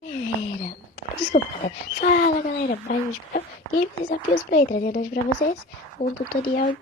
Galera, desculpa galera, fala galera, mais um canal Game Desafios Play, trazendo hoje pra vocês um tutorial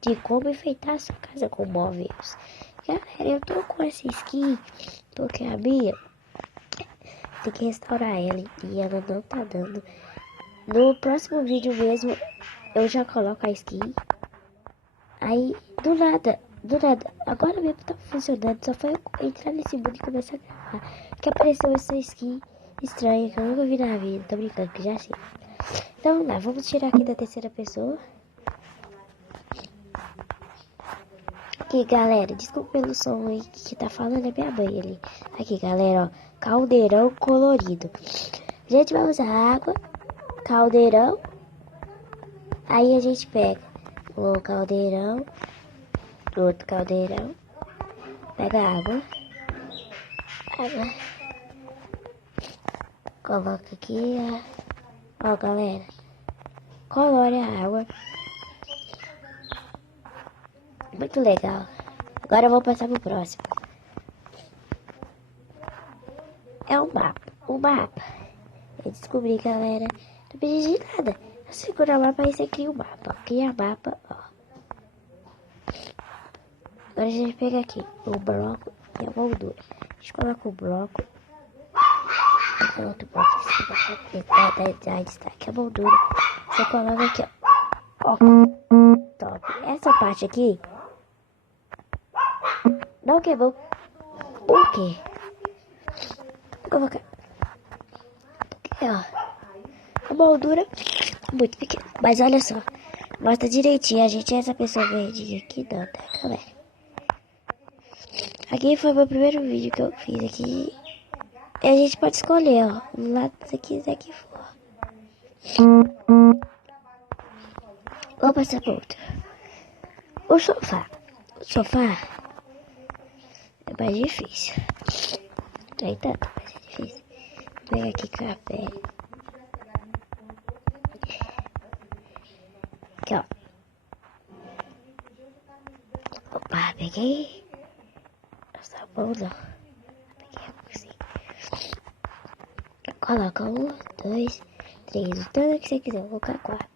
de como enfeitar a sua casa com móveis. Galera, eu tô com essa skin, porque a minha tem que restaurar ela e ela não tá dando. No próximo vídeo mesmo eu já coloco a skin. Aí do nada, agora mesmo tá funcionando, só foi eu entrar nesse mundo e começar a gravar que apareceu essa skin estranha que eu nunca vi na vida. Tô brincando, que já sei. Então vamos lá, vamos tirar aqui da terceira pessoa. Aqui galera, desculpa pelo som aí que tá falando, é minha mãe ali. Aqui galera, ó, caldeirão colorido. A gente vai usar água, caldeirão. Aí a gente pega o caldeirão, outro caldeirão. Pega a água. Coloca aqui, ó galera, colore a água, muito legal. Agora eu vou passar pro próximo. É um mapa, eu descobri galera, não precisa de nada, eu segura o mapa e você cria o mapa, cria mapa, ó. Agora a gente pega aqui o bloco e a moldura, a gente coloca o bloco. Outro bloco em cima da destaque a moldura. Você coloca aqui, ó. Top. Essa parte aqui não quebrou. Por quê? Vou colocar aqui, ó. A moldura muito pequena. Mas olha só. Mostra direitinho. A gente é essa pessoa verdinha aqui, não, tá, galera? Aqui foi o meu primeiro vídeo que eu fiz aqui. E a gente pode escolher, ó, do lado que você quiser que for. Vou passar para outro. O sofá. O sofá é mais difícil. Aí tanto, mas é difícil. Vou pegar aqui café. Aqui, ó. Opa, peguei. Nossa, bom não. Peguei a cozinha. Coloca 1, 2, 3. O tanto que você quiser. Vou colocar 4.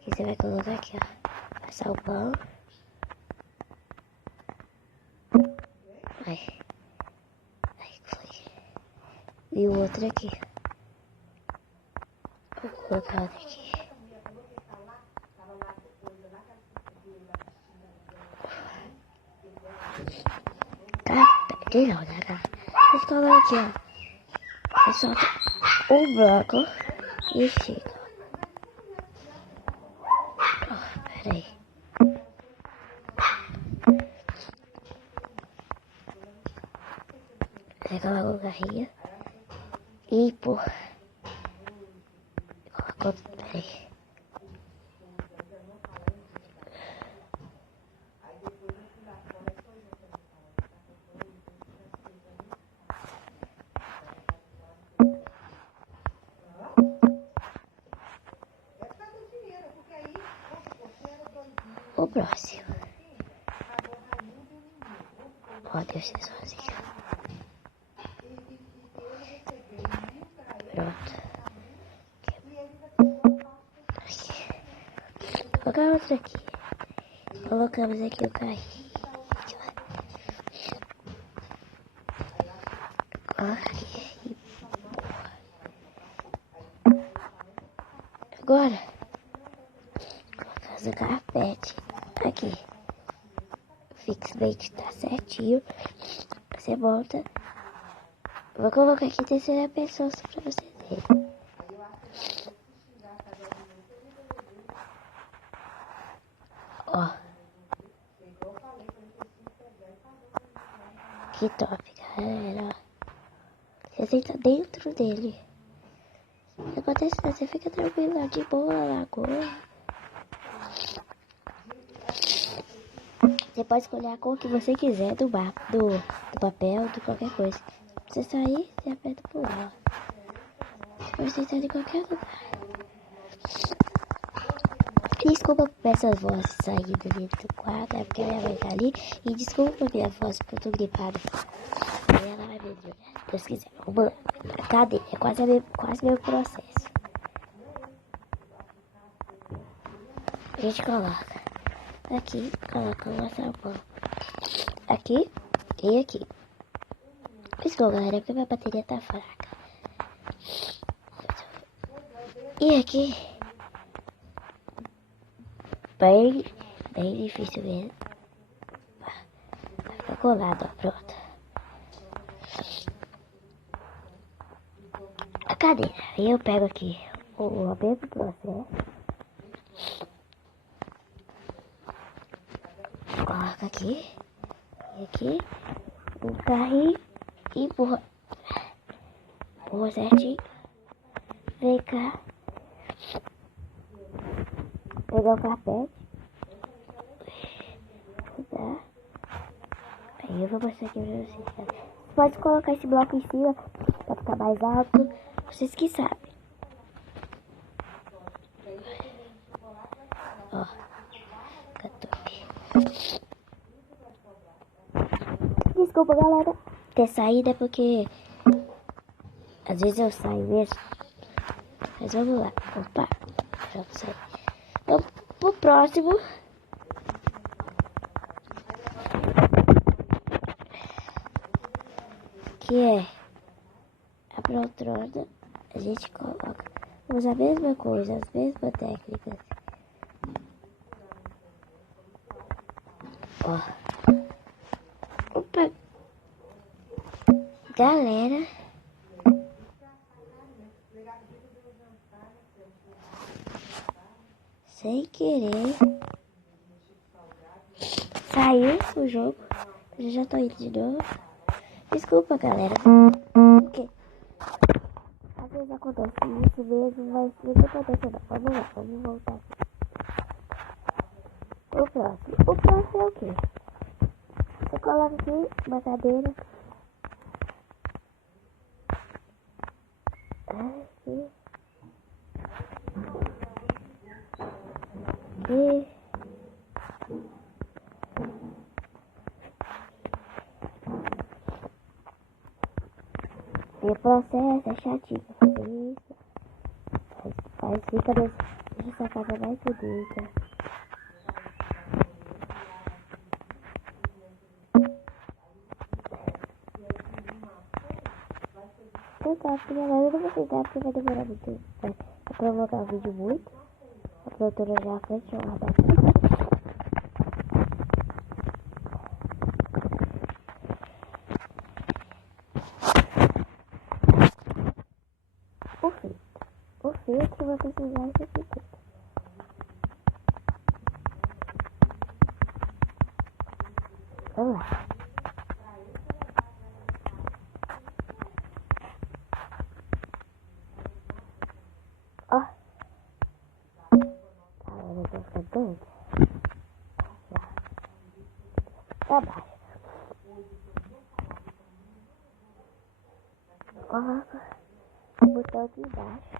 Aqui você vai colocar aqui, ó. Passar o pão. Aí foi. E o outro aqui. Vou colocar outro aqui. Não, né, cara? Vocês colocam aqui, ó. Eu solto o bloco e fica. Oh, peraí. Aí coloca o carrinho e pô. Coloca outro, peraí. O próximo. Ó, Deus ser sozinho. Pronto. Aqui. Colocar outro aqui. Colocamos aqui o carrinho. Aqui. Agora, colocamos o carpete aqui. Fixamente tá certinho. Você volta. Vou colocar aqui terceira pessoa só pra vocês verem. Ó. Que top, galera. Você senta dentro dele. Não acontece nada, você fica tranquilo, de boa na lagoa. Você pode escolher a cor que você quiser do papel, de qualquer coisa. Você sair, você aperta por lá. Você pode sentar em qualquer lugar. Desculpa por essas vozes saindo dentro do quadro, é porque minha mãe tá ali. E desculpa minha voz porque eu tô gripada. Aí ela vai me ajudar. Deus quiser. Uma cadeira. É quase o mesmo processo. A gente coloca aqui, coloca uma sabão aqui e aqui. Piscou, galera, porque minha bateria tá fraca. E aqui, bem difícil mesmo. Vai ficar colado, ó, pronto. A cadeira, aí eu pego aqui o mesmo processo. Coloca aqui, e aqui, um carrinho e empurra. Empurra certinho. Vem cá. Pegar o carpete. Tá. Aí eu vou mostrar aqui pra vocês. Tá? Você pode colocar esse bloco em cima pra ficar mais alto. Vocês que sabem. Ó. Desculpa, galera, ter saído é porque às vezes eu saio mesmo. Mas vamos lá. Opa. Pronto, saí. Vamos pro próximo. Que é a poltrona. A gente coloca. Usa a mesma coisa, as mesmas técnicas. Ó. Opa. Galera. Sem querer. Saiu o jogo. Eu já tô indo de novo. Desculpa, galera. Porque às vezes acontece isso mesmo, mas não acontece não. Vamos lá, vamos voltar aqui. O próximo. O próximo é o quê? Você coloca aqui uma cadeira. Aqui. E o processo é chatinho fazer isso. Mas fica deixa essa casa mais bonita. Então, galera, eu não vou tentar porque vai demorar muito tempo pra provocar o vídeo muito. A produtora já fechou a data. O filtro eu vou precisar desse filtro. Vamos lá. Ó. Galera, eu tô ficando doida. Pra baixo. Coloca o botão aqui embaixo.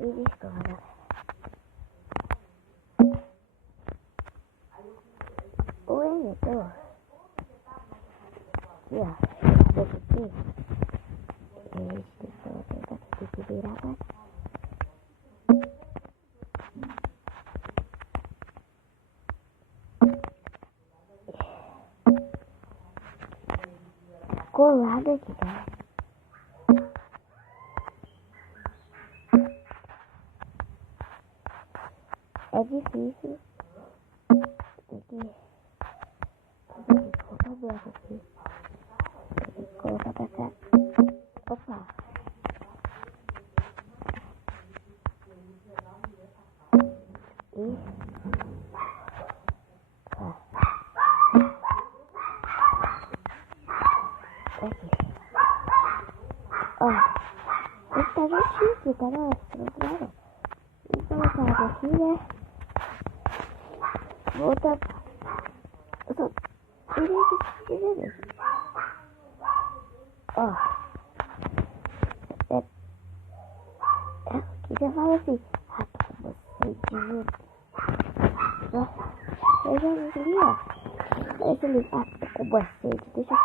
E descola, galera. O editor. Aqui, ó. Esse aqui. Tem que virar pra cá. Colado aqui, tá? É difícil. Tem que colocar o bloco aqui. Tem que colocar pra cá. Opa. E aqui. Ó. Esse tá bem chique, tá mostrando. Vou colocar água aqui, né? Volta. Eu só queria que você ó. Aqui já fala assim. Rapaz, você de nossa. Eu já vi ali, ó. Esse livro. Ah, como assim? Deixa eu